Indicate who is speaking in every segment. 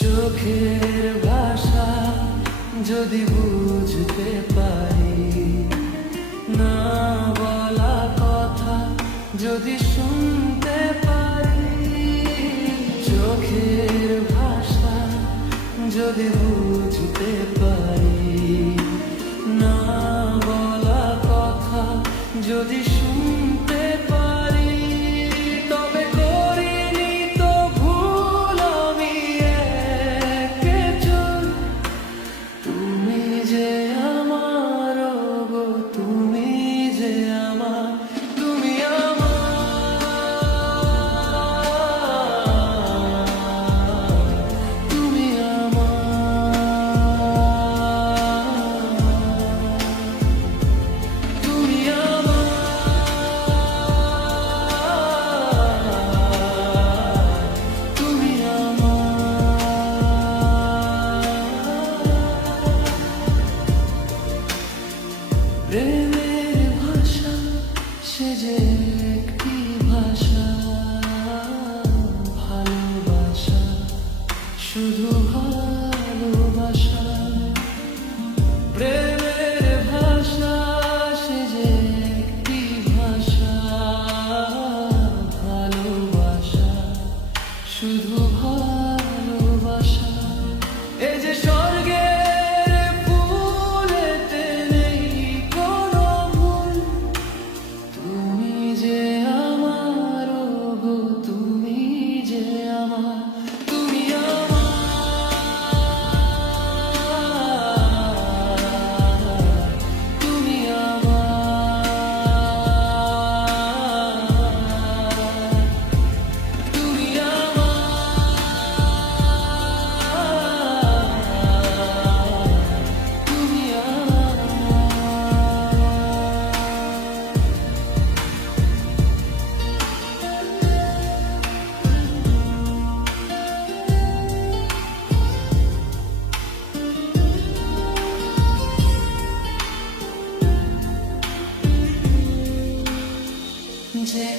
Speaker 1: চোখের ভাষা যদি বুঝতে পারি, না বলা কথা যদি শুনতে পারি, চোখের ভাষা যদি বুঝতে পারি, না বলা কথা যদি শুনতে truth will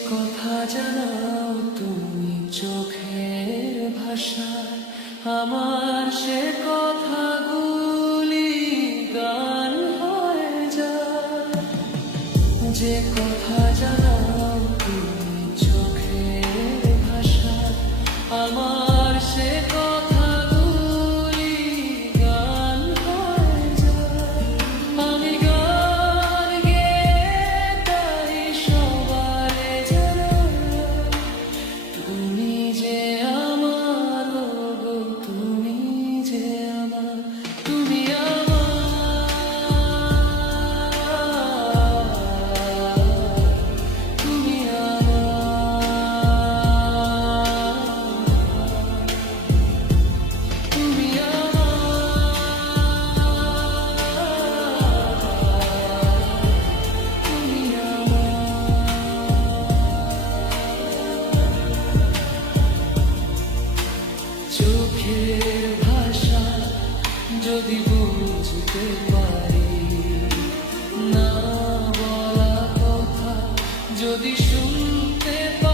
Speaker 1: কথা জানাও তুমি চোখের ভাষা আমার সে কথা গুলি গান হয়ে যা যে কথা জান Junto é